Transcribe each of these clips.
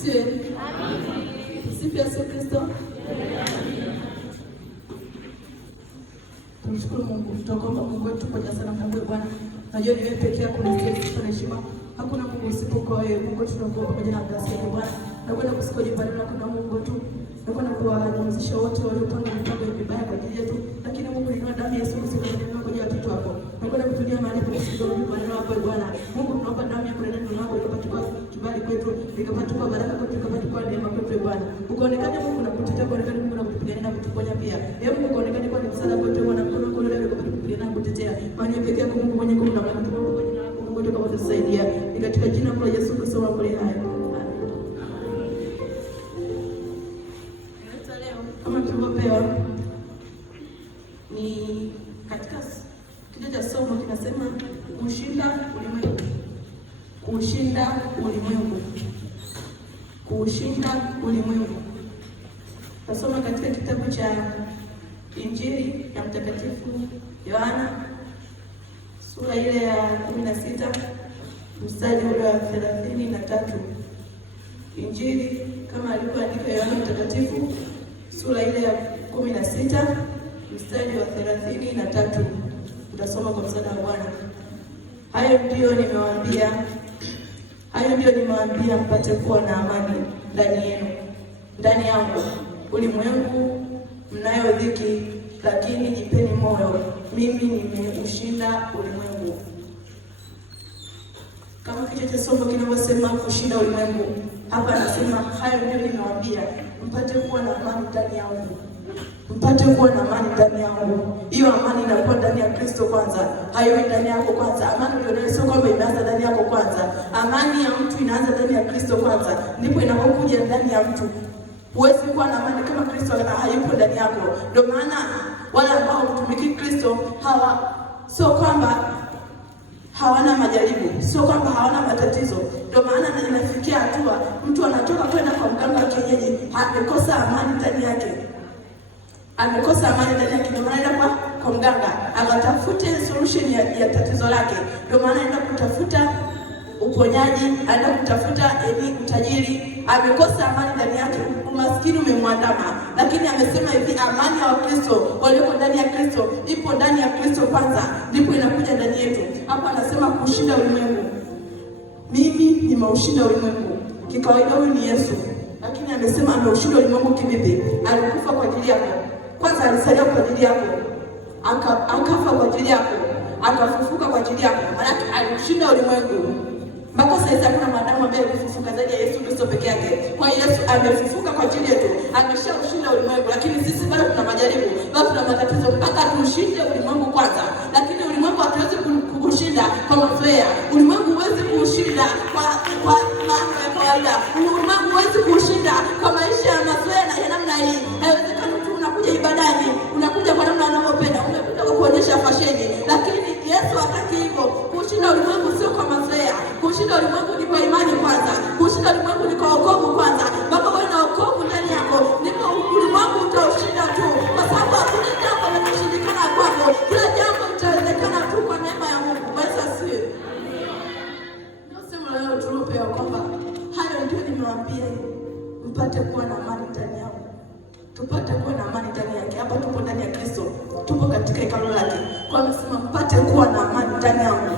asifiwe. Sifa Yesu Kristo. Tumshukuru Mungu, tutaomba Mungu wetu pamoja sana na Bwana. Najua ni wewe pekee yako unastahili na heshima. Hakuna Mungu usipokuwa wewe. Mungu tunakuomba pamoja na blessing ya Bwana. Na kwenda kusikoje pale na kuna Mungu tu. Na kwenda kuwaadhimisha wote waliopanga mipango ya vibaya kwa ajili yetu. Lakini Mungu ni damu ya Yesu Kristo kwa ajili ya watoto wako. Na kwenda kutulia mahali pa kusikiliza maneno yako Bwana. Mungu tunaomba damu yako na neno lako likapate kibali kwetu, likapate baraka kwetu, likapate neema kwetu Bwana. Ukaonekane Mungu na kutetea, ukaonekane Mungu na kutupigania na kutuponya pia. Hebu ukaonekane kwa msaada kwetu Bwana, mkono wako leo ukapigania na kutetea. Maana pekee yako Mungu mwenye nguvu na Mungu wetu kama tusaidia. Ni katika jina la Yesu Kristo wa haya. Kama tulivyopewa ni katika kichwa cha somo kinasema kushinda ulimwengu. Kushinda ulimwengu. Kushinda ulimwengu. Tasoma katika kitabu cha Injili ya Mtakatifu Yohana sura ile ya 16 mstari ule wa 33. Injili kama alivyoandika Yohana Mtakatifu sura ile ya 16 mstari wa 33. Utasoma kwa msaada wa Bwana. Hayo ndio nimewaambia mpate kuwa na amani ndani yenu. Ndani yangu ulimwengu mnayo dhiki, lakini jipeni moyo, mimi nimeushinda ulimwengu. Kama kichwa cha somo kinavyosema kushinda ulimwengu, hapa anasema hayo ndio nimewaambia mpate kuwa na amani ndani yangu. Mpate kuwa na amani ndani yangu. Hiyo amani inakuwa ndani ya Kristo kwanza. Hayo ndani yako kwanza. Amani ndio sio kwamba inaanza ndani yako kwanza. Amani ya mtu inaanza ndani ya Kristo kwanza. Ndipo inapokuja ndani ya mtu. Huwezi kuwa na amani kama Kristo hayupo ndani yako. Ndio maana wale ambao hutumiki Kristo sio kwamba hawana majaribu, sio kwamba hawana matatizo. Ndio maana inafikia hatua mtu anatoka kwenda kwa mganga wa kienyeji, amekosa amani ndani yake. Amekosa amani ndani yake, ndio maana anaenda kwa mganga akatafute solution ya tatizo lake. Ndio maana anaenda kutafuta uponyaji, anaenda kutafuta utajiri. Amekosa amani ndani yake, umaskini umemwandama. Lakini amesema hivi, amani ya Wakristo walioko ndani ya Kristo ipo ndani ya Kristo kwanza, ndipo inakuja ndani yetu. Hapa anasema kushinda ulimwengu. Mimi nimeushinda ulimwengu. Kikawaida huyu ni Yesu, lakini amesema ameushinda ulimwengu kivipi? Alikufa kwa ajili yako. Kwanza alisalia kwa ajili yako, akafa kwa ajili yako, akafufuka kwa ajili yako. Maana alishinda ulimwengu. Mpaka sasa hakuna mwanadamu ambaye alifufuka zaidi ya Yesu Kristo peke yake. Kwa hiyo Yesu amefufuka kwa ajili yetu, ameshaushinda ulimwengu. Lakini sisi bado tuna majaribu, bado tuna matatizo, mpaka tuushinde ulimwengu kwanza. Lakini ulimwengu hatuwezi kushinda kwa mazoea. Ulimwengu huwezi kushinda kwa mambo ya kawaida. Ulimwengu huwezi kushinda kwa maisha ya mazoea na ya namna hii. Haiwezekani tu unakuja ibadani, unakuja kwa namna unavyopenda, umekuja kwa kuonyesha fasheni. Lakini Yesu hataki hivyo. Kushinda ulimwengu sio kwa mazoea. Kushinda ulimwengu ni kwa imani kwanza. Kushinda ulimwengu ni kwa wokovu kwanza. Baba, wewe na wokovu ndani yako, ndipo ulimwengu utaushinda tu. Kwa sababu hakuna jambo linaloshindikana kwako. Kila jambo litawezekana tu kwa neema ya Mungu. Basi si. Ndio sema leo tulopewa kwamba hayo ndio nimewaambia mpate kuwa na amani ndani yako. Tupate kuwa na amani ndani yake. Hapa tupo ndani ya Kristo. Tupo katika hekalu lake. Kwa amesema mpate kuwa na amani ndani yako.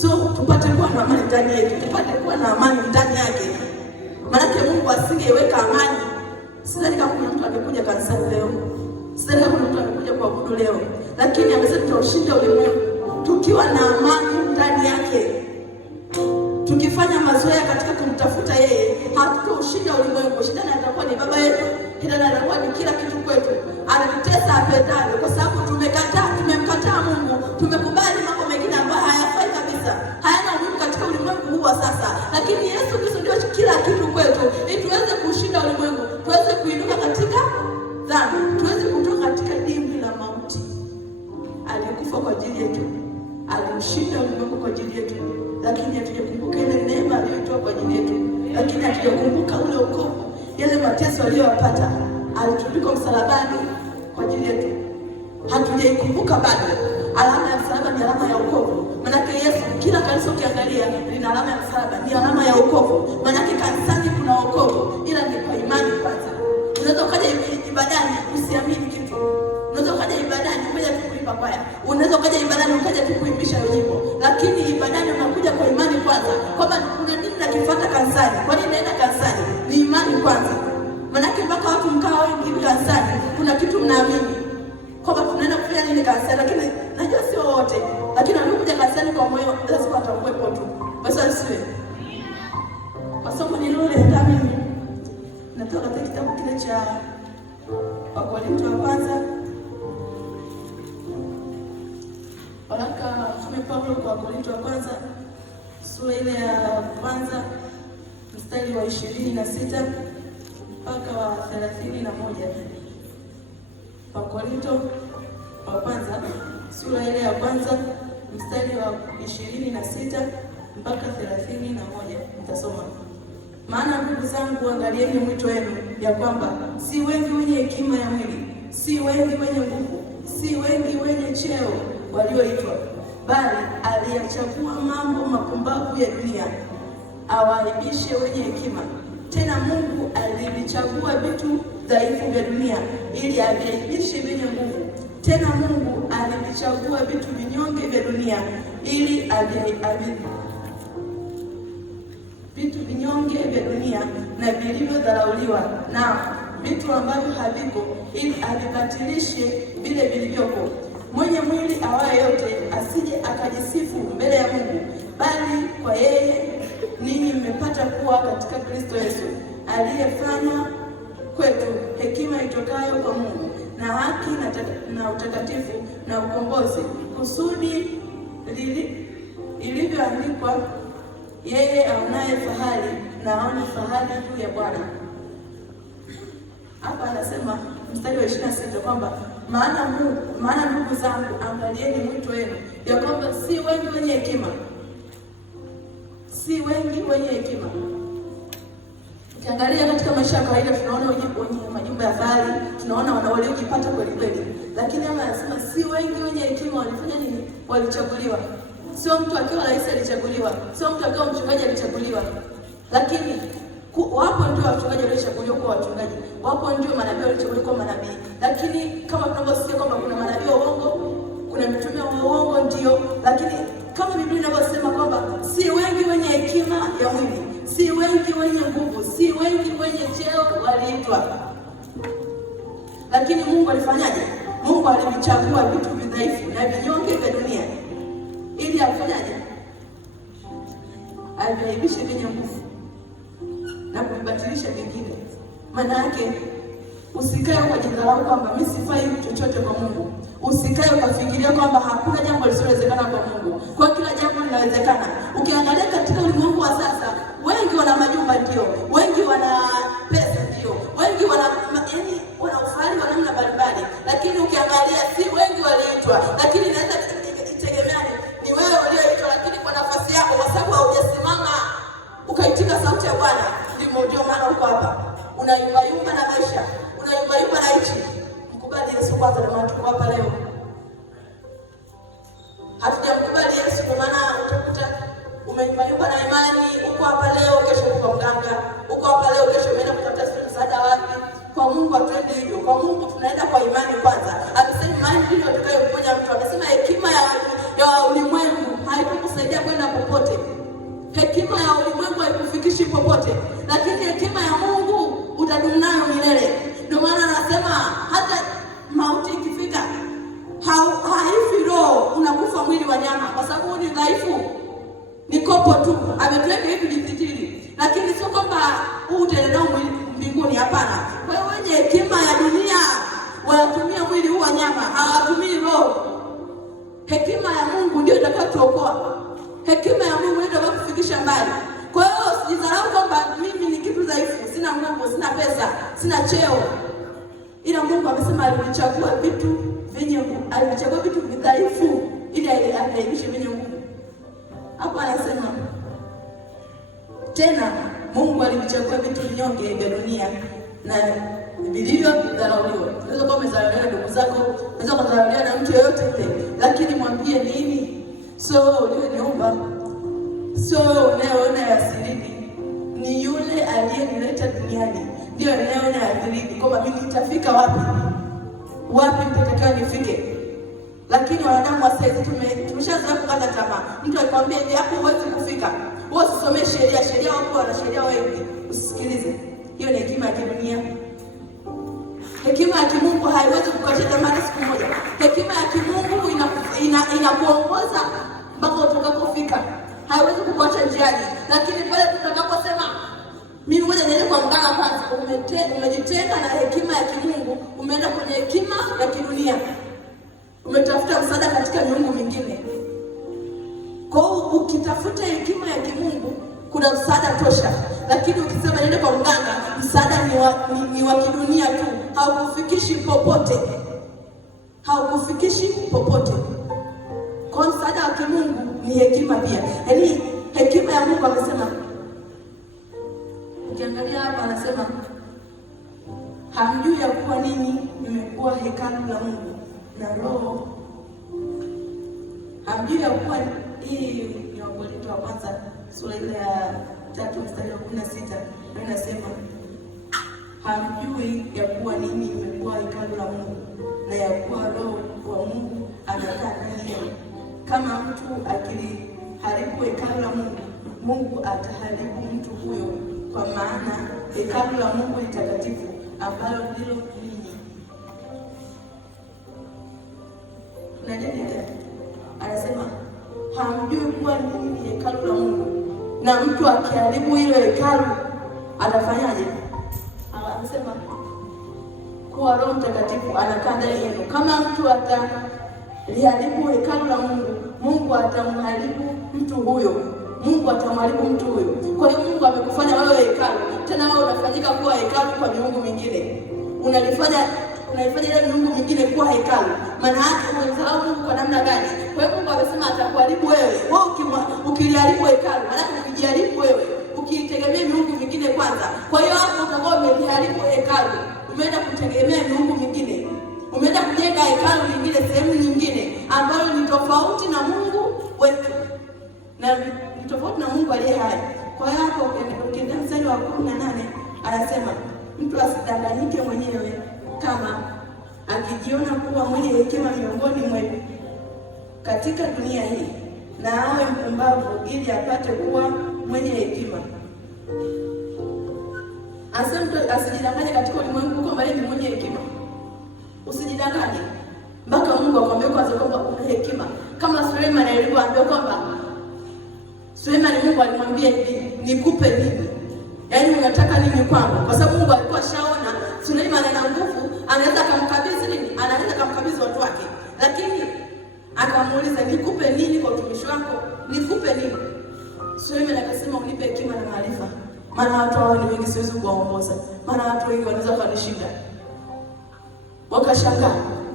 So tupate kuwa na amani ndani yetu, tupate kuwa na amani ndani yake. Maana Mungu asingeweka amani, sidhani kama kuna mtu angekuja kanisani leo. Sidhani kama kuna mtu angekuja kuabudu leo. Lakini amesema tutashinda ulimwengu tukiwa na amani ndani yake. Tukifanya mazoea katika kumtafuta yeye, hatutashinda ulimwengu. Shetani atakuwa ni baba yetu, shetani atakuwa ni kila kitu kwetu. Anatutesa apendavyo kwa sababu tumemkataa Mungu, tumekubali mambo mengine ambayo hayafai kabisa, hayana umuhimu katika ulimwengu huu wa sasa. Lakini Yesu Kristo ndio kila kitu kwetu, ili tuweze kushinda ulimwengu, tuweze kuinuka katika dhambi, tuweze kutoka katika dimbwi la mauti. Alikufa kwa ajili yetu, alishinda ulimwengu kwa ajili yetu. Lakini hatujakumbuka ile neema aliyotoa kwa ajili yetu, lakini hatujakumbuka ule wokovu, yale mateso aliyopata. Alitundikwa msalabani kwa ajili yetu, hatujaikumbuka bado. Alama ya msalaba ni alama ya wokovu. Maanake Yesu, kila kanisa ukiangalia lina alama ya msalaba, ni alama ya wokovu. Maanake kanisani kuna wokovu, ila ni kwa imani kwanza. Unaweza ukaja ibadani usiamini kitu. Unaweza ukaja ibadani ukaja tu kuimba kwaya. Unaweza ukaja ibadani ukaja tu kuimbisha nyimbo. Lakini ibadani unakuja kwa imani kwanza. Kwamba kuna nini nakifuata kanisani? Kwa nini naenda kanisani? Ni imani kwanza. Maanake mpaka watu mkaa wengi kanisani, kuna kitu mnaamini. Kwamba tunaenda kufanya nini kanisani, lakini najua sio wote. Lakini wanakuja kanisani kwa moyo, lazima watakuwepo tu. Basi asiwe. Kwa sababu ni lule ndani. Natoka katika kitabu kile cha Wakorintho wa kwanza. Waraka Mtume Paulo kwa Wakorintho wa kwanza, sura ile ya kwanza, mstari wa 26 mpaka wa 31. Wakorintho wa kwanza, sura ile ya kwanza, mstari wa 26 mpaka 31. Nitasoma. Maana ndugu zangu, angalieni mwito wenu, ya kwamba si wengi wenye hekima ya mwili, si wengi wenye nguvu, si wengi wenye cheo walioitwa, bali aliyachagua mambo mapumbavu ya dunia awaaibishe wenye hekima. Tena Mungu alivichagua vitu dhaifu vya dunia ili aviaibishe vyenye nguvu. Tena Mungu alivichagua vitu vinyonge vya dunia ili vitu vinyonge vya dunia na vilivyodharauliwa na vitu ambavyo haviko, ili avibatilishe vile vilivyoko. Mwenye mwili awaye yote asije akajisifu mbele ya Mungu, bali kwa yeye ninyi mmepata kuwa katika Kristo Yesu, aliyefanya kwetu hekima itokayo kwa Mungu na haki na utakatifu na ukombozi, kusudi ilivyoandikwa, yeye aonaye fahari na aone fahari juu ya Bwana. Hapa anasema mstari wa 26 kwamba maana ndugu zangu, angalieni mwito wenu, ya kwamba si wengi wenye hekima, si wengi wenye hekima. Ukiangalia katika maisha ya kawaida tunaona wenye majumba ya fahari, tunaona waliojipata kweli kweli, lakini hapa anasema si wengi wenye hekima. Walifanya nini? Walichaguliwa. Sio mtu akiwa rais alichaguliwa, sio mtu akiwa mchungaji alichaguliwa, lakini wapo ndio wachungaji waliochaguliwa kwa wachungaji, wapo ndio manabii waliochaguliwa kwa manabii. Lakini kama tunavyosikia kwamba kuna manabii wa uongo, kuna mitume wa uongo ndio, lakini kama Biblia inavyosema kwamba si wengi wenye hekima ya mwili, si wengi wenye nguvu, si wengi wenye cheo waliitwa. Lakini Mungu alifanyaje? Mungu alivichagua vitu vidhaifu na vinyonge vya dunia ili afanyaje? Aliaibishe vyenye nguvu na kuvibatilisha vingine. Maana yake usikae ukajidharau kwamba mimi sifai chochote kwa Mungu. Usikae ukafikiria kwamba hakuna jambo lisilowezekana kwa Mungu. Kwa kila jambo linawezekana. Ukiangalia katika ulimwengu wa sasa, wengi wana majumba ndio, wengi wana pesa ndio, wengi wana ufahari wa namna mbalimbali, lakini ukiangalia si wengi waliitwa. Lakini inaweza itegemea ni wewe ulioitwa, lakini kwa nafasi yako, kwa sababu haujasimama ukaitika sauti ya Bwana, ndio maana uko hapa. Unayumba na maisha, unayumba na hichi. Mkubali Yesu kwanza, ndio maana tuko hapa leo. Hatujamkubali Yesu, kwa maana utakuta umeyumba na imani, uko hapa leo, kesho uko mganga, uko hapa leo, kesho umeenda kutafuta msaada wapi? Kwa Mungu hatuendi hivyo. Kwa Mungu tunaenda kwa imani kwanza. Amesema imani ndio itakayoponya mtu. Amesema hekima ya ulimwengu haikukusaidia kwenda popote. Hekima ya ulimwengu haikufikishi popote, lakini hekima ya Mungu utadumu nayo milele. Ndio maana anasema hata mauti ikifika haifi roho, unakufa mwili wa nyama, kwa sababu ni dhaifu, ni kopo tu. Ametuweka hivi visitiri, lakini sio kwamba utaenda mwili mbinguni, hapana. Kwa hiyo wenye hekima ya dunia wanatumia mwili huu wa nyama, hawatumii roho. Hekima ya Mungu ndio itakayotuokoa. Hekima ya Mungu ndio itakayokufikisha mbali. Kwa hiyo usijidharau kwamba mimi ni kitu dhaifu, sina nguvu, sina pesa, sina cheo. Ila Mungu amesema alichagua vitu vyenye nguvu, alichagua vitu dhaifu ili aibishe vyenye nguvu. Hapo anasema tena Mungu alichagua vitu vinyonge vya dunia na vilivyodharauliwa. Unaweza kuwa umezarauliwa ndugu zako, unaweza kudharauliwa na mtu yeyote yule, lakini mwambie nini? sio ulioniumba, sio unayeona ya asili, ni yule aliyenileta duniani ndio anayeona ya asili, kwamba mimi nitafika wapi nitakao nifike. Lakini wanadamu wa sasa tumeshaanza kukata tamaa. Mtu akikwambia hivi hapo huwezi kufika, wewe usisomee sheria wapo wana sheria wengi, usisikilize. Hiyo ni hekima ya kidunia. Hekima ya kimungu haiwezi kukatisha tamaa siku moja. Hekima ya kimungu inakuongoza mpaka utakapofika. Haiwezi kukuacha njiani. Lakini pale tutakaposema mimi ngoja niende kwa mganga kwanza, umejitenga na hekima ya kimungu, umeenda kwenye hekima ya kidunia. Umetafuta msaada katika miungu mingine. Kwa hiyo ukitafuta hekima ya kimungu kuna msaada tosha. Lakini ukisema niende kwa mganga, msaada ni wa kidunia tu, haukufikishi popote. Kwa msaada wa kimungu ni hekima pia. Yaani hekima ya Mungu amesema, ukiangalia hapa anasema hamjui ya kuwa ninyi mmekuwa hekalu la Mungu na Roho. Hamjui ya kuwa, hii ni Wakorintho wa kwanza sura ile ya 3 mstari wa 16, inasema hamjui ya kuwa ninyi mmekuwa hekalu la Mungu na ya kuwa Roho wa Mungu anakaa ndani yenu. Kama mtu akiliharibu hekalu la Mungu, Mungu ataharibu mtu huyo, kwa maana hekalu la Mungu ni takatifu, ambalo ndilo ninyi. Tunaendelea. Anasema hamjui kuwa ninyi ni hekalu la Mungu, na mtu akiharibu hilo hekalu atafanyaje? Anasema kuwa Roho Mtakatifu anakaa ndani yenu. Kama mtu ataliharibu hekalu la Mungu, Mungu atamharibu mtu huyo. Kwa hiyo Mungu amekufanya wewe hekalu, tena wewe unafanyika kuwa hekalu kwa miungu mingine. Unalifanya ile miungu mingine kuwa hekalu. Maana yake unamdharau Mungu kwa namna gani? Kwa hiyo Mungu amesema atakuharibu wewe. Wewe ukiliharibu hekalu, maana ukijiharibu wewe, ukitegemea miungu mingine kwanza. Kwa hiyo hapo utakuwa umeliharibu hekalu. Umeenda kutegemea miungu mingine. Umeenda kujenga hekalu lingine sehemu nyingine ambalo ni tofauti na Mungu wetu. Na ni tofauti na Mungu aliye hai. Kwa hiyo hapo ukienda mstari wa 18 anasema mtu asidanganyike mwenyewe, kama akijiona kuwa mwenye hekima miongoni mwetu katika dunia hii, na awe mpumbavu ili apate kuwa mwenye hekima. Asa mtu asijidanganye katika ulimwengu kwamba yeye ni mwenye hekima. Usijidanganye mpaka Mungu akwambie kwanza kwamba una hekima. Kama Suleiman alivyoambiwa kwamba Mungu alimwambia hivi, nikupe nini? Yaani unataka nini kwangu? Kwa sababu Mungu alikuwa shaona Suleiman ana nguvu, anaweza kumkabidhi nini? Anaweza kumkabidhi watu wake. Lakini akamuuliza, nikupe nini kwa utumishi wako? Nikupe nini? Suleiman akasema, unipe hekima na maarifa. Maana watu hao ni wengi, siwezi kuwaongoza. Maana watu wengi wanaweza kunishinda. Wakashangaa.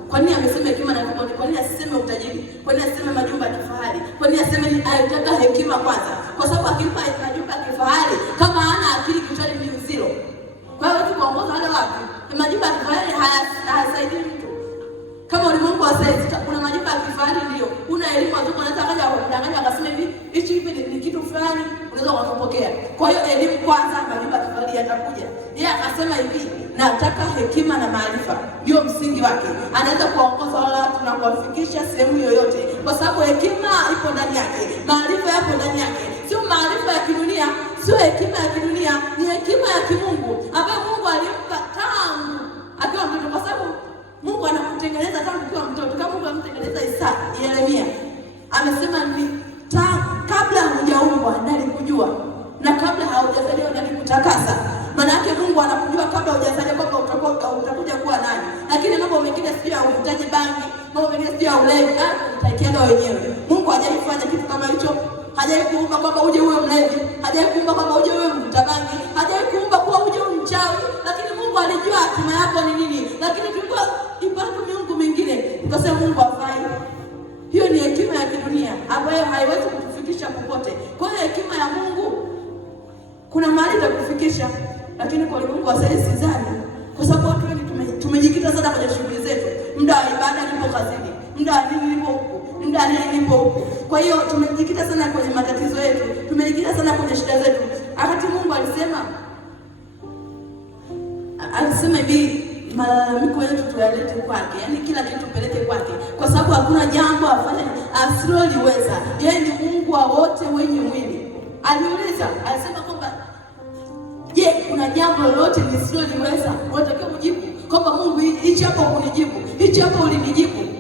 Kwa nini amesema hekima na maarifa? Kwa nini asiseme utajiri? Kwa nini asiseme majumba ya kifahari? Kwa nini aseme anataka hekima kwanza? Kwa sababu akimpa majumba ya kifahari, kama hana akili kichwani ni uzilo. Kwa hiyo watu kuongoza wale watu, majumba ya kifahari hayasaidii mtu. Kama ulimwengu wa sasa kuna majumba ya kifahari ndio. Una elimu tu unaweza kaja kudanganya akasema hivi ni kitu fulani unaweza kupokea. Kwa hiyo elimu kwanza, majumba ya kifahari yatakuja. Yeye akasema hivi, nataka hekima na maarifa. Ndio msingi wake. Anaweza kuongoza wale watu na kuwafikisha sehemu yoyote. Kwa sababu hekima ipo ndani yake. Maarifa yapo ndani yake. Sio maarifa ya kidunia, sio hekima ya kidunia, ni hekima ya kimungu ambayo Mungu alimpa tangu akiwa mtoto. Kwa sababu Mungu anakutengeneza tangu ukiwa mtoto. Kama Mungu amtengeneza Yeremia, amesema ni kabla hujaumbwa nalikujua, na kabla haujazaliwa nalikutakasa. Maana yake Mungu anakujua kabla hujazaliwa kwamba utakuja kuwa nani. Lakini mambo mengine sio ya uvutaji bangi, mambo mengine sio ya ulevi, utakienda wenyewe. Mungu hajaifanya kitu kama hicho. Hajaikuumba kwamba uje uwe mlevi, hajaikuumba kwamba uje uwe mvuta bangi, hajaikuumba kuwa uje uwe mchawi. Lakini Mungu alijua hatima yako ni nini. Lakini tulikuwa ipande miungu mingine, tukasema Mungu hafai. Hiyo ni hekima ya kidunia ambayo haiwezi kutufikisha popote. Kwa hiyo hekima ya Mungu kuna mahali za kufikisha, lakini kwa ulimwengu wa sasa sidhani. Kwa sababu watu wengi tumejikita sana kwenye shughuli zetu. Muda wa ibada nipo kazini, muda wa nini nipo huku, muda wa nini nipo huku. Kwa hiyo tumejikita sana kwenye matatizo yetu, tumejikita sana kwenye shida zetu. Wakati Mungu alisema hivi, malalamiko yetu tuyalete kwake, yaani kila kitu tupeleke kwake, kwa sababu hakuna jambo afanye asiloliweza. Yeye ni Mungu wa wote wenye mwili. Aliuliza, alisema kwamba je, kuna jambo lolote nisiloliweza? Unatakiwa kujibu kwamba Mungu, hichi hapo unijibu, hichi hapo ulinijibu.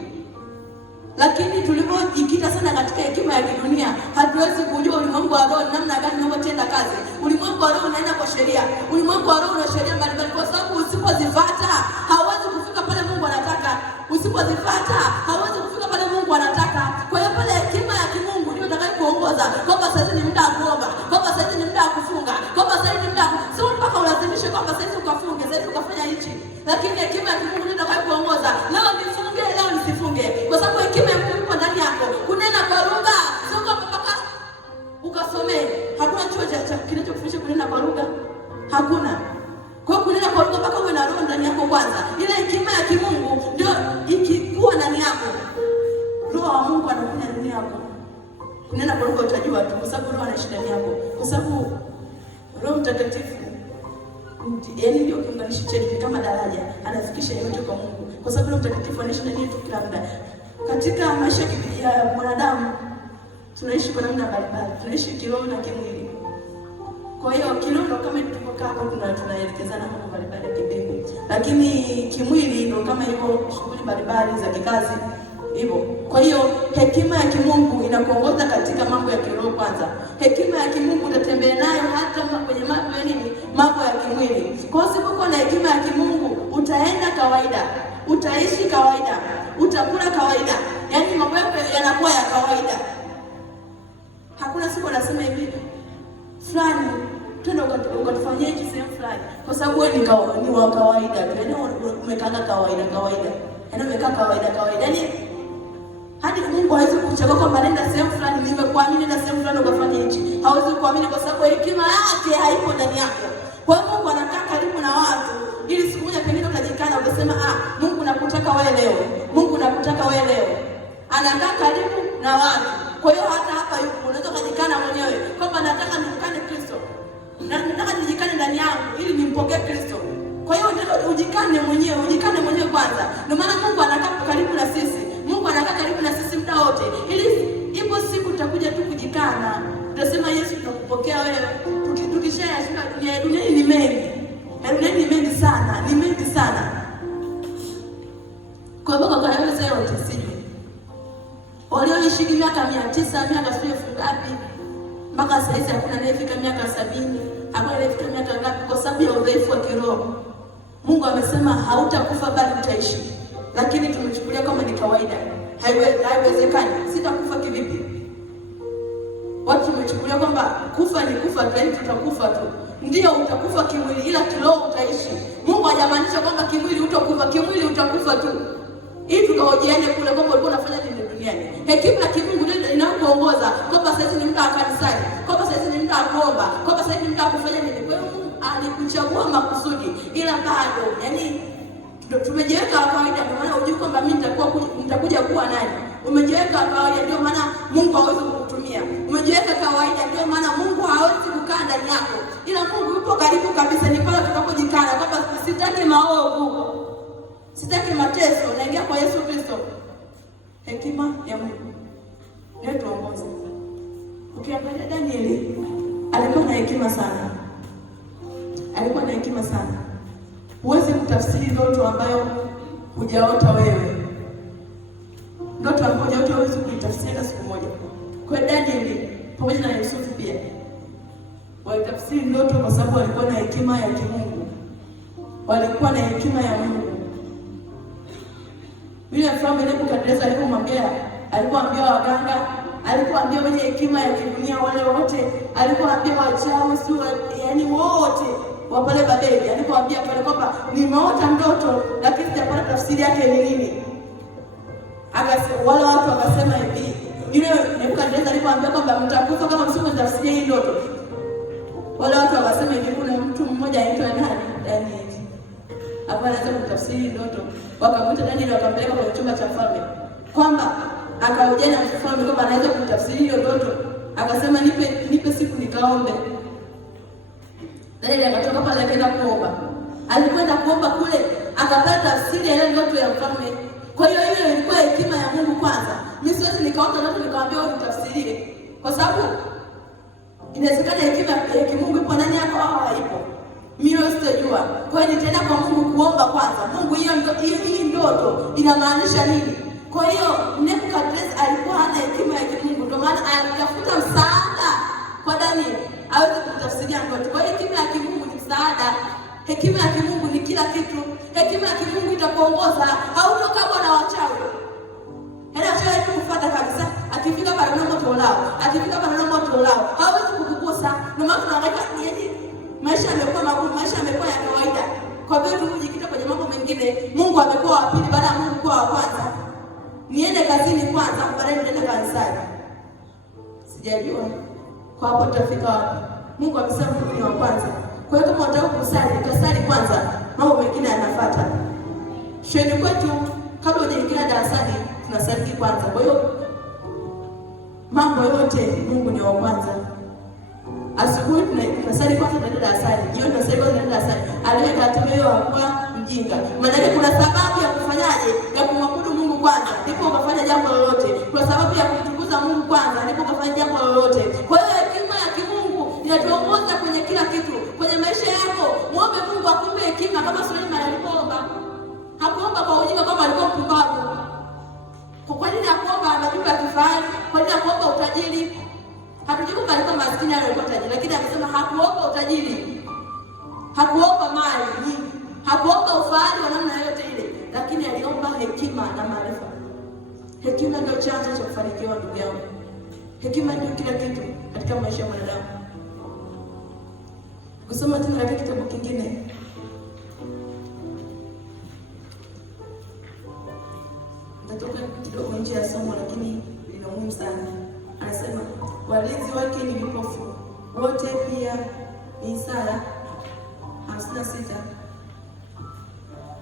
Lakini tulipojikita sana katika hekima ya kidunia, hatuwezi kujua ulimwengu wa roho namna gani unavyotenda kazi. Ulimwengu wa roho unaenda kwa sheria, ulimwengu wa roho una sheria mbalimbali, kwa sababu usipozifuata hauwezi kufika pale Mungu anataka. Usipozifuata hauwezi kufika pale Mungu anataka. Kwa hiyo pale hekima ya kimungu ndio itakayokuongoza kwamba sasa ni muda wa kuomba, kwamba sasa ni muda wa kufunga, kwamba sasa ni muda, sio mpaka ulazimishe kwamba sasa ukafunge, sasa ukafanya hichi. Lakini hekima ya kimungu ndio itakayokuongoza. Leo nifunge, leo nisifunge, kwa sababu hekima ya Mungu ipo ndani yako. Kunena kwa lugha sio kwamba mpaka ukasomee. Hakuna chuo cha kinachokufundisha kunena kwa lugha, hakuna. Kwa kunena kwa lugha mpaka uwe na roho ndani yako kwanza. Ile hekima ya kimungu ndio ikikuwa ndani yako, roho wa Mungu anakuja ndani yako. Kunena kwa lugha utajua tu, kwa sababu roho anaishi ndani yako, kwa sababu Roho Mtakatifu yaani ndio kiunganishi chetu, kama daraja, anafikisha yote kwa Mungu, kwa sababu Roho Mtakatifu anaishi ndani yetu kila muda. Katika maisha ya mwanadamu tunaishi kwa namna mbalimbali, tunaishi kiroho na kimwili. Kwa hiyo kiroho kama tulipokaa hapo tunaelekezana mambo mbalimbali ya kimbingu, lakini kimwili ndio kama hivyo shughuli mbalimbali za kikazi hivyo. Kwa hiyo hekima ya kimungu inakuongoza katika mambo ya kiroho kwanza. Hekima ya kimungu utatembea nayo hata kwenye mambo ya nini, mambo ya kimwili. Kwa sababu na hekima ya kimungu utaenda kawaida, utaishi kawaida, utakula kawaida, yaani mambo yako yanakuwa ya kawaida. Hakuna siku anasema hivi fulani twende ukatufanyia hichi sehemu fulani, kwa sababu wewe ni wa kawaida tu, yaani umekaa kawaida, yaani umekaa kawaida. Yaani hadi Mungu hawezi kuchagua kwamba nenda sehemu fulani, nimekuamini na sehemu fulani ukafanya hichi. Hawezi kuamini kwa sababu hekima yake haipo ndani yako. Kwa hiyo Mungu anakaa karibu na watu ili siku moja pengine utajikana ukasema Mungu nakutaka wewe leo. Mungu nakutaka wewe leo. Anakaa karibu na watu. Kwa hiyo hata hapa yuko unaweza kujikana mwenyewe kwamba nataka nimkane Kristo. Nataka nijikane ndani yangu ili nimpokee Kristo. Kwa hiyo ndio ujikane mwenyewe kwanza. Ndio maana Mungu anakaa karibu na sisi. Mungu anakaa karibu na sisi muda wote. Ili ipo siku tutakuja tu kujikana. Tutasema Yesu tunakupokea wewe. Tukishayashika dunia ni mengi. Dunia ni mengi sana. Kwa sababu kwa hiyo sasa wote sijui. Walioishi miaka 900, miaka 1000 ngapi? Mpaka sasa hivi hakuna anayefika miaka 70, hakuna anayefika miaka ngapi kwa sababu ya udhaifu wa kiroho. Mungu amesema hautakufa bali utaishi. Lakini tumechukulia kama ni kawaida. Haiwezekani. Sitakufa kivipi? Watu tumechukulia kwamba kufa ni kufa, yaani tutakufa tu. Ndio utakufa kimwili ila kiroho utaishi. Mungu hajamaanisha kwamba kimwili utakufa, kimwili utakufa tu. Ili tukaojiane kule kwamba ulikuwa unafanya nini duniani. Hekima ya kimungu ndio inayokuongoza kwamba sasa ni muda wa kanisani, kwamba sasa ni muda wa kuomba, kwamba sasa ni muda wa kufanya nini. Kwa hiyo Mungu alikuchagua makusudi, ila bado yaani tumejiweka kawaida. Ndio maana unajua kwamba mimi nitakuja kuwa nani. Umejiweka kawaida, ndio maana Mungu hawezi kukutumia. Umejiweka kawaida, ndio maana Mungu hawezi kukaa ndani yako. Ila Mungu yupo karibu kabisa. Ni pale tutakapojikana kwamba sitaki maovu, sitaki mateso, naingia kwa Yesu Kristo. Hekima ya Mungu ndio tuongoze. Ukiangalia Danieli alikuwa na hekima sana. Huwezi kutafsiri ndoto ambayo hujaota wewe. Ndoto ambayo hujaota huwezi kuitafsiri hata siku moja. Kwa Danieli pamoja na Yusufu pia walitafsiri ndoto kwa sababu walikuwa na hekima ya kimungu. Walikuwa na hekima ya Mungu. Bila mfalme Nebukadneza alipoambia waganga, alipoambia wenye hekima ya kidunia wale wote, alipoambia wachawi yaani wote wa pale Babeli, alipoambia pale kwamba nimeota ndoto lakini sijapata tafsiri yake ni nini. Wale watu wakasema hivi, yule Nebukadneza alipoambia kwamba mtakufa kama msipotafsiri hii ndoto. Wale watu wakasema hivi, kuna mtu mmoja anaitwa nani? Danieli. Hapo anaweza kutafsiri ndoto. Wakamwita Danieli wakampeleka kwenye chumba cha mfalme. kwamba akaojana mfalme kwamba anaweza kutafsiri hiyo ndoto. Akasema nipe siku nikaombe. Danieli akatoka pale akaenda kuomba. Alikwenda kuomba kule akapata tafsiri ya ile ndoto ya mfalme. Kwa hiyo hiyo ilikuwa hekima ya Mungu kwanza. Mimi siwezi nikaota ndoto nikamwambia wewe utafsirie. Kwa sababu inawezekana hekima ya kimungu ipo ndani yako au haipo. Mimi sitajua. Kwa hiyo nitaenda kwa Mungu kuomba kwanza. Mungu, hii ndoto inamaanisha nini? Kwa hiyo Nebukadneza alikuwa hana hekima ya kimungu, ndio maana alitafuta msaada kwa Danieli aweze kutafsiria ndoto. Kwa hiyo hekima ya kimungu ni msaada. Hekima ya kimungu ni kila kitu. Hekima ya kimungu itakuongoza, hautokabwa na wachawi. Hela wachawi kukufuata kabisa. Akifika pale na moto lao, hawezi kukugusa. Ndio maana tunaangaika maisha yamekuwa magumu, maisha yamekuwa ya kawaida. Kwa hiyo tunajikita kwenye mambo mengine. Mungu amekuwa wa pili baada ya Mungu kuwa wa kwanza. Niende kazini kwanza, baadaye niende kanisani. Sijajua kwa hapo tutafika wapi. Mungu amesema Mungu ni wa kwanza. Kwa hiyo kama unataka kusali kwanza, mambo mengine yanafuata. Shule kwetu kabla hujaingia darasani tunasali kwanza. Kwa hiyo mambo yote Mungu ni wa kwanza. Asubuhi tunasali kwanza tunaenda darasani. Jioni tunasali kwanza tunaenda darasani. Aliweka ratiba hiyo hakuwa mjinga. Maana kuna sababu ya kufanyaje? Ya kumwabudu Mungu kwanza, ndipo ukafanya jambo lolote. Kuna sababu ya kumtukuza Mungu kwanza, ndipo ukafanya jambo lolote. Kwa hiyo hekima ya kimungu inatuongoza kwenye kila kitu. Kwenye maisha yako, muombe Mungu akupe hekima kama Suleiman alipoomba. Hakuomba kwa ujinga kama alikuwa mpumbavu. Kwa nini hakuomba majumba ya kifahari? Kwa nini hakuomba utajiri? Hatujui kwamba alikuwa maskini au alikuwa tajiri, lakini akasema hakuomba utajiri. Hakuomba mali nyingi. Hakuomba ufahari wa namna yote ile, lakini aliomba hekima na maarifa. Hekima ndio chanzo cha kufanikiwa, ndugu yangu. Hekima ndio kila kitu katika maisha ya mwanadamu. Kusoma tena katika kitabu kingine. Nitatoka kidogo nje ya somo, lakini ni muhimu sana. Anasema walinzi wake ni vipofu wote pia. Isaya 56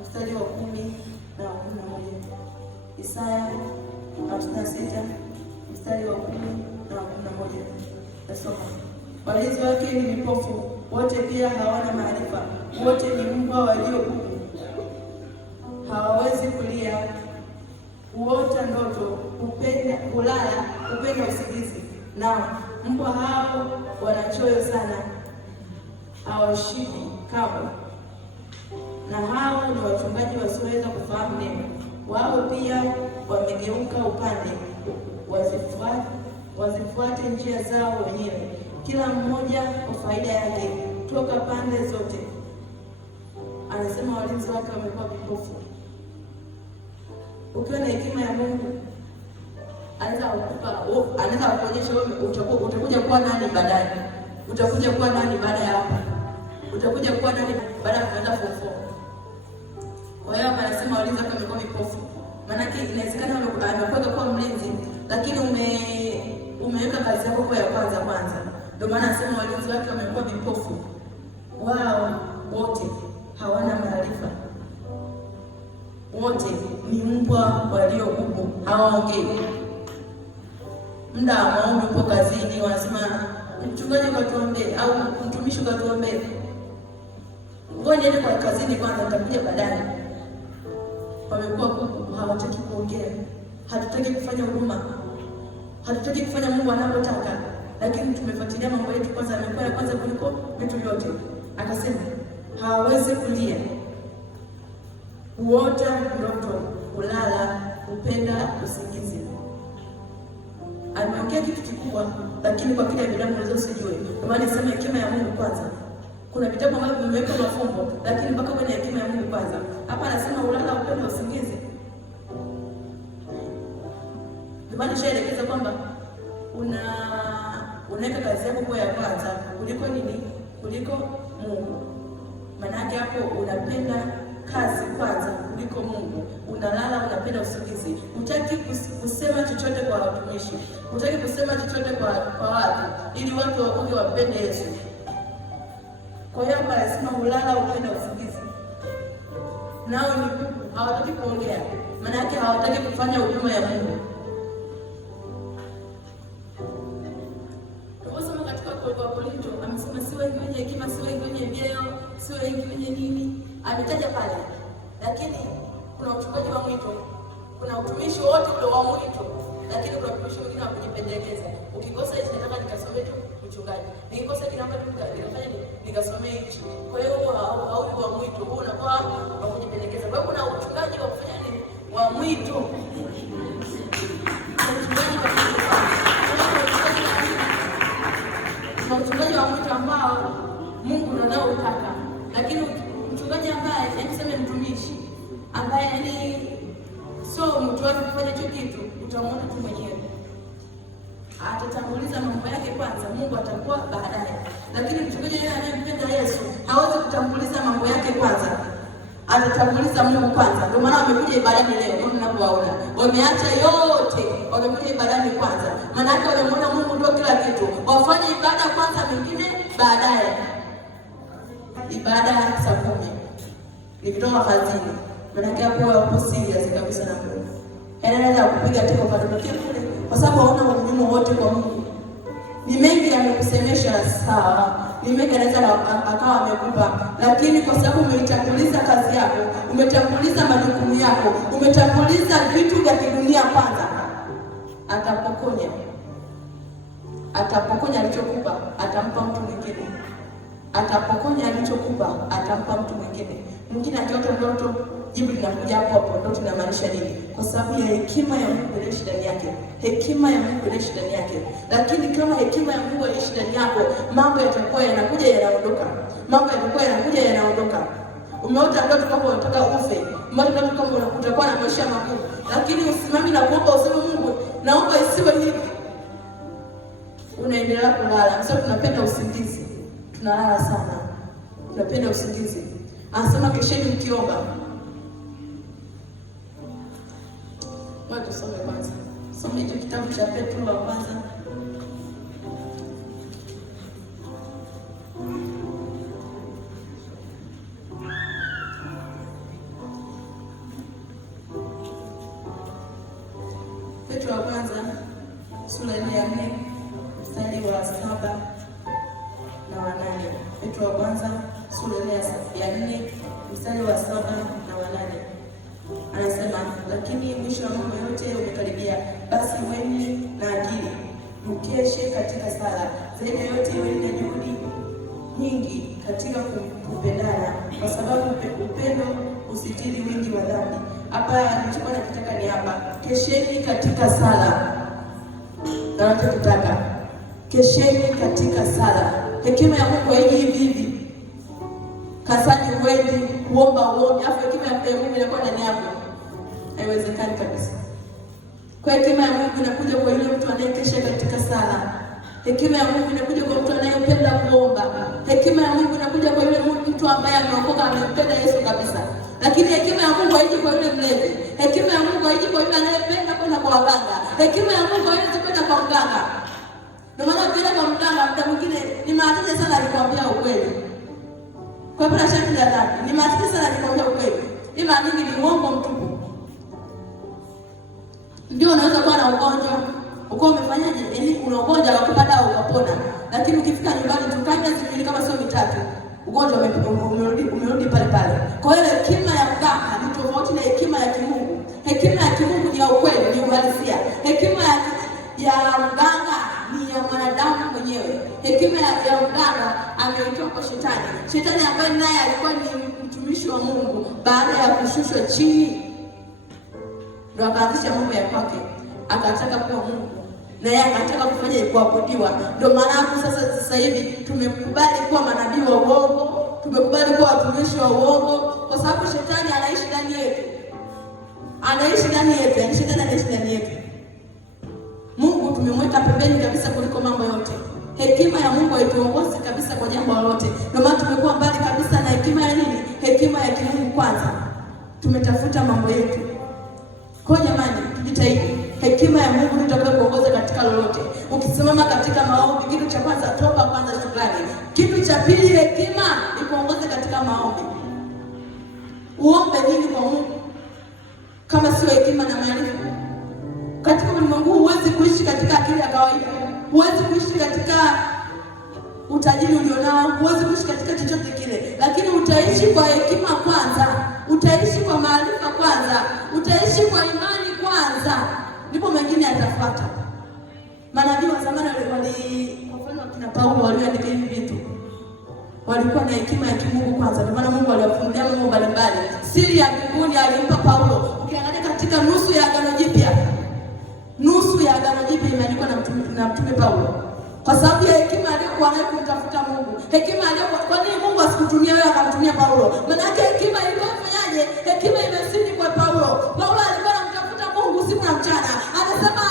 mstari wa 10 na 11. Isaya 56 mstari wa 10 na 11. Nasoma. Walinzi wake ni vipofu wote pia, hawana maarifa. Wote ni mbwa walio bubu, hawawezi kulia. Huota ndoto, kulala, upenda usingizi. Na mbwa hao wanachoyo sana, hawashibi kamwe. Na hao ni wachungaji wasioweza kufahamu neno. Wao pia wamegeuka upande, wazifuate njia zao wenyewe, kila mmoja kwa faida yake, toka pande zote. Anasema walinzi wake wamekuwa vipofu. Ukiwa na hekima ya Mungu, anaweza kuonyesha wewe utakuja kuwa nani baadaye. Utakuja kuwa nani baada ya hapa. Utakuja kuwa nani baada ya kwenda form 4. Kwa hiyo anasema walinzi wake wamekuwa vipofu. Maana yake inawezekana amekuwa kuwa mlinzi, lakini umeweka kazi yako kwa ya kwanza. Ndio maana anasema walinzi wake wamekuwa vipofu. Wao wote hawana maarifa. Wote ni mbwa walio bubu, hawaongei. Muda wa maombi upo kazini, wanasema mchungaji katuombe au mtumishi katuombe. Ngoja niende kwa kazini kwanza, nitakuja baadaye. Wamekuwa bubu, hawataki kuongea. Hatutaki kufanya huduma. Hatutaki kufanya Mungu anapotaka. Lakini tumefuatilia mambo yetu kwanza, yamekuwa ya kwanza kuliko vitu vyote. Akasema hawawezi kulia. Huota ndoto, kulala, upenda usingizi. Ameongea kitu kikubwa, lakini kwa kile binadamu unaweza usijue. Kwa maana nisema hekima ya Mungu kwanza. Kuna vitabu ambavyo vimewekwa mafumbo, lakini mpaka kwenye hekima ya Mungu kwanza. Hapa anasema ulala, upenda usingizi. Kwa maana shaelekeza kwamba unaweka kazi yako kwa ya kwanza kuliko nini? Kuliko Mungu. Maana yake hapo unapenda kazi kwanza kuliko Mungu. Unalala, unapenda usingizi. Hutaki kusema chochote kwa watumishi. Hutaki kusema chochote kwa watu ili watu waoge wapende Yesu. Kwa hiyo lazima ulala, upenda usingizi. Nao ni hawataki kuongea. maana yake hawataki kufanya huduma ya Mungu. Tunasoma katika Korinto, amesema si wengi wenye hekima, si wengi wenye vyeo, si wengi wenye nini, ametaja pale. Lakini kuna uchungaji wa mwito, kuna utumishi wote ule wa mwito, lakini kuna utumishi mwingine wa kujipendekeza. Ukikosa hichi nataka nikasome tu mchungaji, nikikosa kile ambacho nikafanya nikasome hichi. Kwa hiyo au wa mwito huo unakuwa wa kujipendekeza. Kwa hiyo kuna uchungaji wa kufanya nini? Wa mwito. Uchungaji wa mwito ambao Mungu ndo anaotaka. Lakini mchungaji ambaye niseme mtumishi ambaye yani sio mtu wake kufanya hicho kitu, utamwona tu mwenyewe. Atatanguliza mambo yake kwanza, Mungu atakuwa baadaye. Lakini mchungaji yeye anayempenda Yesu hawezi kutanguliza mambo yake kwanza. Atatanguliza Mungu kwanza. Ndio maana wamekuja ibadani leo, kama mnavyoona. Wameacha yote, wamekuja ibadani kwanza. Maana yake wamemwona Mungu ndio kila kitu. Wafanye ibada kwanza, mengine baadaye. Ibada ya saa 10 nikitoka kazini, maana yake hapo wapo serious kabisa na Mungu. Anaanza kupiga teko kwa kule, kwa sababu haona umuhimu wote kwa Mungu. Ni mengi yamekusemesha sawa, ni mengi anaweza akawa amekupa, lakini kwa sababu umeitanguliza kazi yako, umetanguliza majukumu yako, umetanguliza vitu vya kidunia kwanza, atapokonya alichokupa, atampa mtu mwingine. Atapokonya alichokupa, atampa mtu mwingine. Mwingine akiota ndoto, jibu linakuja hapo, ndoto inamaanisha nini? Kwa sababu ya hekima ya Mungu ile ndani yake. Hekima ya Mungu ile ndani yake. Lakini kama hekima ya Mungu ile ndani yako, mambo yatakuwa yanakuja yanaondoka. Mambo yatakuwa yanakuja yanaondoka. Umeota ndoto kama unataka ufe, umeota ndoto kama utakuwa na maisha magumu, lakini usimami na kuomba useme Mungu, naomba isiwe hivi. Unaendelea kulala. Sasa tunapenda usingizi. Tunalala sana. Tunapenda usingizi. Anasema kesheni mkiomba. Wacha tusome kwanza. Soma hicho kitabu cha Petro wa kwanza. Petro wa kwanza sura ya 4 mstari wa 7 na 8. Petro wa kwanza sura ya 4 mstari wa 7 na 8. Anasema, lakini mwisho wa mambo yote umekaribia, basi weni na akili, mkeshe katika sala. Zaidi yote weni na juhudi nyingi katika kupendana, kwa sababu upendo usitiri wingi wa dhambi. Hapa nilichokuwa nakitaka ni hapa, kesheni katika sala. Na wanachotaka, kesheni katika sala. Hekima ya Mungu haiji hivi hivi. Kasani uwendi, kuomba uombe, afu hekima ya Mungu inakuwa ndani yako. Haiwezekani kabisa. Kwa hekima ya Mungu inakuja kwa yule mtu anayekesha katika sala. Hekima ya Mungu inakuja kwa mtu anayependa kuomba. Hekima ya Mungu inakuja kwa yule mtu ambaye ameokoka, amempenda Yesu kabisa. Lakini hekima ya Mungu haiji kwa yule mlevi. Hekima ya Mungu haiji kwa yule anayependa kwenda kwa waganga. Hekima ya Mungu haiwezi kwenda kwa mganga. Ndio maana bila kwa mganga mtu mwingine ni machache sana alikwambia ukweli. Kwa hivyo na shati la dhambi, ni machache sana alikwambia ukweli. Ni mara nyingi ni uongo mtupu. Ndio unaweza kuwa na ugonjwa, uko umefanyaje? Yaani una ugonjwa wa kupata au ukapona. Lakini ukifika nyumbani tukanya zingine kama sio mitatu, ugonjwa umerudi pale pale. Kwa hiyo hekima ya mganga ni tofauti na hekima ya kimungu. Hekima ya kimungu ni ya ukweli, ni uhalisia. Hekima ya mganga ni ya mwanadamu mwenyewe. Hekima ya mganga ameitoa kwa shetani. Shetani ambaye naye alikuwa ni mtumishi wa Mungu, baada ya kushushwa chini ndio akaanzisha mambo ya kwake, akataka kuwa Mungu na yeye akataka kufanya kuabudiwa. Ndio maana sasa hivi tumekubali kuwa manabii wa uongo, tumekubali kuwa watumishi wa uongo, kwa sababu shetani anaishi ndani yetu. Anaishi ndani yetu, shetani anaishi ndani yetu. Mungu tumemweka pembeni kabisa kuliko mambo yote. Hekima ya Mungu haituongozi kabisa kwa jambo lolote. Ndio maana tumekuwa mbali kabisa na hekima ya nini? Hekima ya kimungu kwanza. Tumetafuta mambo yetu. Kwa jamani, tujitahidi. Hekima ya Mungu ndio itakayokuongoza katika lolote. Ukisimama katika maombi, kitu cha kwanza toba kwanza, shukrani. Kitu cha pili, hekima ikuongoze katika maombi. Uombe nini kwa Mungu? kama sio hekima na maarifa? Katika ulimwengu huwezi kuishi katika akili ya kawaida, huwezi kuishi katika utajiri ulionao, huwezi kuishi katika chochote kile, lakini utaishi kwa hekima kwanza, utaishi kwa maarifa kwanza, utaishi kwa imani kwanza, ndipo mengine yatafuata. Manabii wa zamani kwa mfano akina Paulo walioandika hivi vitu walikuwa na hekima ya kimungu kwanza. Ndio maana Mungu aliwafungulia mambo mbalimbali. Siri ya mbinguni alimpa Paulo. Ukiangalia katika nusu ya Agano Jipya, nusu ya Agano Jipya imeandikwa na mtume Paulo, kwa sababu ya hekima aliyokuwa nayo kumtafuta Mungu. Hekima aliyokuwa, kwa nini Mungu asikutumia wewe akamtumia Paulo? Maana yake hekima ilikuwa ifanyaje? Hekima imesini kwa Paulo. Paulo alikuwa anamtafuta Mungu usiku na mchana. Anasema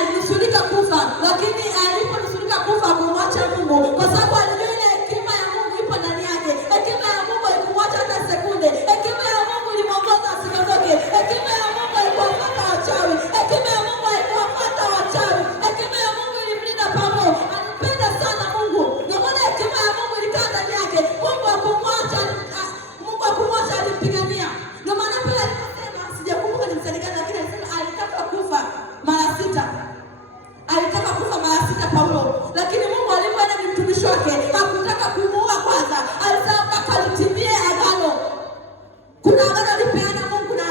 alinusurika kufa, lakini aliponusurika kufa kumwacha Mungu, kwa sababu alijua ile hekima ya Mungu ipo ndani yake. Hekima ya Mungu haikumwacha hata sekunde. Hekima ya Mungu ilimwongoza asiondoke. Hekima ya Mungu haikuwafuata wachawi. Hekima ya Mungu haikuwafuata wachawi. Hekima ya Mungu ilimlinda Paulo. Alimpenda sana Mungu. Ndio maana hekima ya Mungu ilikaa ndani yake. Mungu hakumwacha, alimpigania. Ndio maana pale aliposema, sijakumbuka ni mstari gani, lakini alisema alitaka kufa mara 6. Alitaka kufa mara 6 Paulo, lakini Mungu alipoenda ni mtumishi wake, hakutaka kumuua kwanza. Alisema mpaka litimie agano. Kuna agano alipeana Mungu na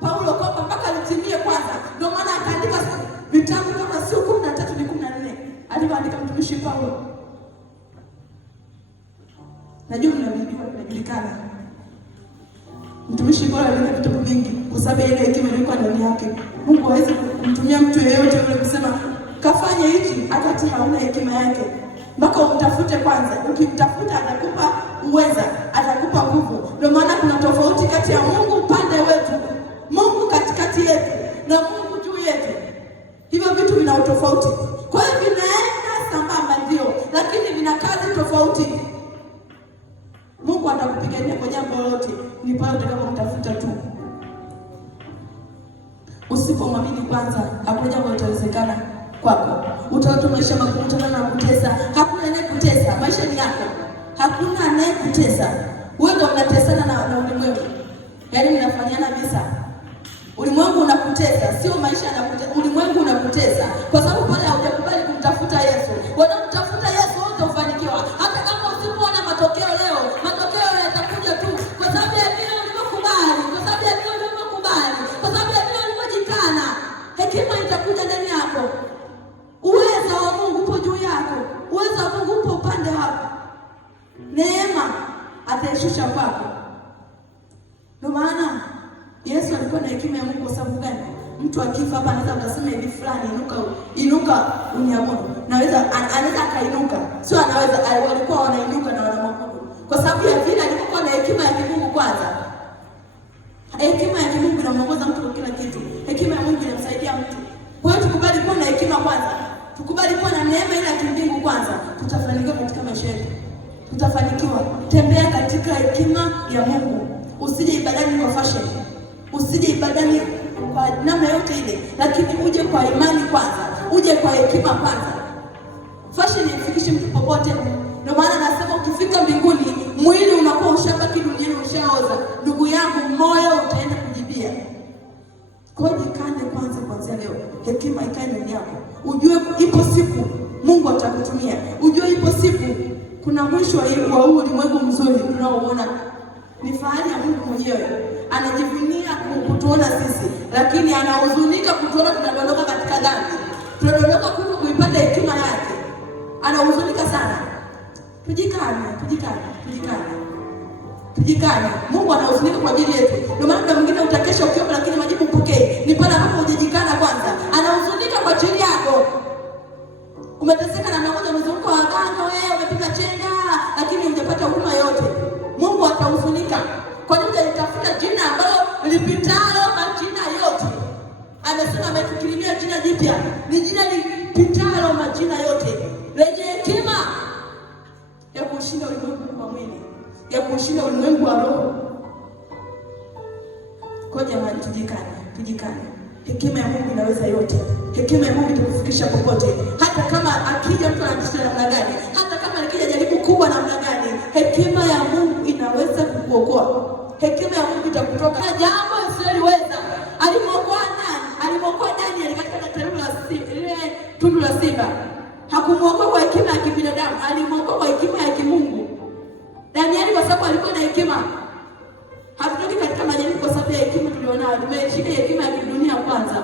Paulo kwamba mpaka litimie kwanza. Ndio maana akaandika vitabu kama sio 13 ni 14 alivyoandika mtumishi Paulo. Najua mnajulikana. Mtumishi Paulo aliandika vitabu vingi kwa sababu ile hekima ilikuwa ndani yake. Mungu hawezi kumtumia mtu yeyote yule kusema kafanye hichi akati hauna hekima yake. Mpaka umtafute kwanza. Ukimtafuta atakupa uweza, atakupa nguvu. Ndio maana kuna tofauti kati ya Mungu upande wetu, Mungu katikati yetu, na Mungu juu yetu. Hivyo vitu vina utofauti. Kwa hiyo vinaenda sambamba ndio, lakini vina kazi tofauti. Mungu atakupigania kwa jambo lolote, ni pale utakapomtafuta tu. Usipomwamini kwanza, hakuna jambo litawezekana kwako. Utaona maisha magumu, utaona kutesa. Hakuna anayekutesa, maisha ni yako. Hakuna anayekutesa. Wewe ndio unatesana na ulimwengu. Yaani mnafanyana visa. Ulimwengu unakutesa, sio maisha yanakutesa. Ulimwengu unakutesa kwa sababu pale haujakubali kumtafuta Yesu. Wanamtafuta Yesu wote ufanikiwa. Hata kama usipoona matokeo leo, matokeo yatakuja tu kwa sababu ya vile ulivyokubali, kwa sababu ya vile ulivyokubali, kwa sababu ya vile ulivyojikana. Hekima itakuja ndani yako. Uwezo wa Mungu upo juu yako. Uwezo wa Mungu upo upande wako. Neema ataishusha kwako. Ndio maana Yesu alikuwa na hekima ya Mungu. Kwa sababu gani? Mtu akifa hapa anaweza kusema hivi fulani inuka uniabudu. Anaweza akainuka. Sio anaweza, walikuwa wanainuka na wanamwabudu. Kwa sababu ya vile alikuwa na hekima ya Mungu kwanza. Hekima ya Mungu inamuongoza mtu kwa kila kitu. Hekima ya Mungu inamsaidia mtu. Kwa hiyo tukubali kuwa na hekima kwanza. Tukubali kuwa na neema ile ya kimbingu kwanza. Tutafanikiwa katika maisha yetu. Tutafanikiwa. Tembea katika hekima ya Mungu. Usije ibadani kwa fashion. Usije ibadani kwa namna yote ile, lakini uje kwa imani kwanza. Uje kwa hekima kwanza. Fashion ifikishi mtu popote. Ndio maana nasema ukifika mbinguni, mwili unakuwa ushabaki duniani ushaoza. Ndugu yangu, moyo utaenda kujibia. Kwa hiyo jikane kwanza kuanzia leo. Hekima ikae ndani yako. Ujue ipo siku Mungu atakutumia. Ujue ipo siku kuna mwisho wa huu ulimwengu mzuri tunaoona. Ni fahari ya Mungu mwenyewe. Anajivunia kutuona sisi, lakini anahuzunika kutuona tunadondoka katika dhambi. Tunadondoka kuipata hekima yake. Anahuzunika sana. Tujikane. Mungu anahuzunika kwa ajili yetu. Ndio maana mwingine utakesha ukiomba lakini majibu upokee. Ni pale ambapo hujijikana kwanza. Anahuzunika kwa ajili yako. Umeteseka na mnakoza mzunguko wa waganga, wewe umepiga chenga lakini hujapata huduma yote. Mungu atahuzunika. Kwa nini unalitafuta jina ambalo lipitalo majina yote? Amesema ametukirimia jina jipya. Ni jina lipitalo majina yote. Lenye hekima ya kushinda ulimwengu wa mwili, ya kushinda ulimwengu wa roho. Kwa jamani, tujikane. Hekima ya Mungu inaweza yote. Hekima ya Mungu itakufikisha popote. Hata kama akija mtu anakushika namna gani, hata kama akija jaribu kubwa namna gani, hekima ya Mungu inaweza kukuokoa. Hekima ya Mungu cha Kutoka. Jambo Isiyoliweza. Alimokoa nani? Alimokoa Danieli katika tundu la simba. Hakumwokoa kwa hekima ya kibinadamu, alimwokoa kwa hekima ya kimungu. Danieli kwa sababu alikuwa na hekima. Hatutoki katika majaribu kwa sababu ya hekima tulionayo. Tumeshika hekima ya kidunia kwanza,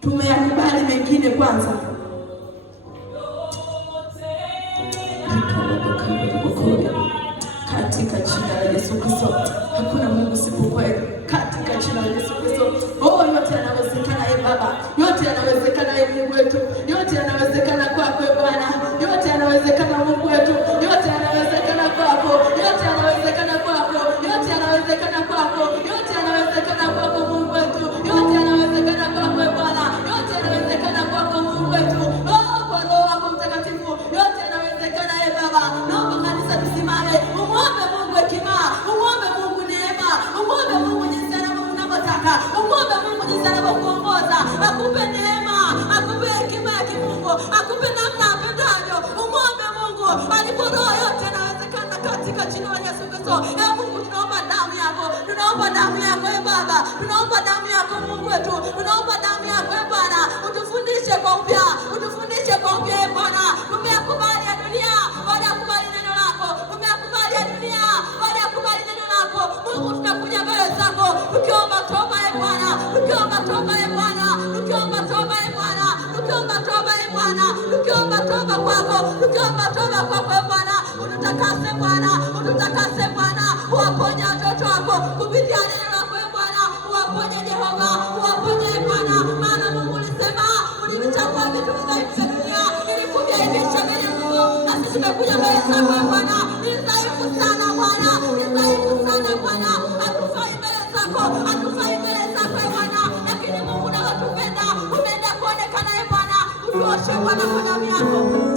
tumeyakubali mengine kwanza. Katika jina la Yesu Kristo, hakuna Mungu isipokuwa katika jina la Yesu Kristo. Yote yanawezekana Baba, yote yanawezekana Mungu wetu, yote yanawezekana kwako Bwana, yote yanawezekana Mungu wetu, yote yanawezekana kwako, yote yanawezekana kwako, yote yanawezekana kwako, yote yanawezekana kwako Mungu wetu, yote yanawezekana kwako Bwana, yote yanawezekana kwako Mungu wetu. Kwa Roho wako Mtakatifu, yote yanawezekana Baba. Naomba kanisa tusimame, umwombe Mungu hekima, umwombe Mungu neema, umwombe Mungu jinsi anavyotaka, umwombe Mungu jinsi anavyokuongoza, akupe neema, akupe hekima ya kimungu, akupe namna apendavyo. Umwombe Mungu, alipo Roho yote yanawezekana katika jina la Yesu Kristo. Mungu, tunaomba damu yako, tunaomba damu yako Baba, tunaomba damu yako Mungu wetu, tunaomba damu yako Bwana. Utufundishe kwa upya, utufundishe kwa upya Bwana. Tumeyakubali ya dunia, wala yakubali neno lako. Tumeyakubali ya dunia, wala yakubali neno lako. Mungu, tunakuja mbele zako tukiomba toba Bwana, tukiomba toba Bwana, tukiomba toba Bwana, tukiomba toba Bwana, tukiomba toba kwako, tukiomba toba kwako Bwana. Ututakase Bwana, ututakase Bwana, uwaponye watoto wako kupitia neno lako Bwana, uwaponye Jehova, uwaponye Bwana. Maana Mungu ulisema ulivichagua vitu vya dunia ili kuviaibisha mbele Mungu, na sisi tumekuja mbele zako Bwana. Ni dhaifu sana Bwana, ni dhaifu sana Bwana, hatufai mbele zako, hatufai mbele zako Bwana, lakini Mungu unatupenda, umeenda kuonekana Bwana. Utuoshe Bwana kwa damu yako.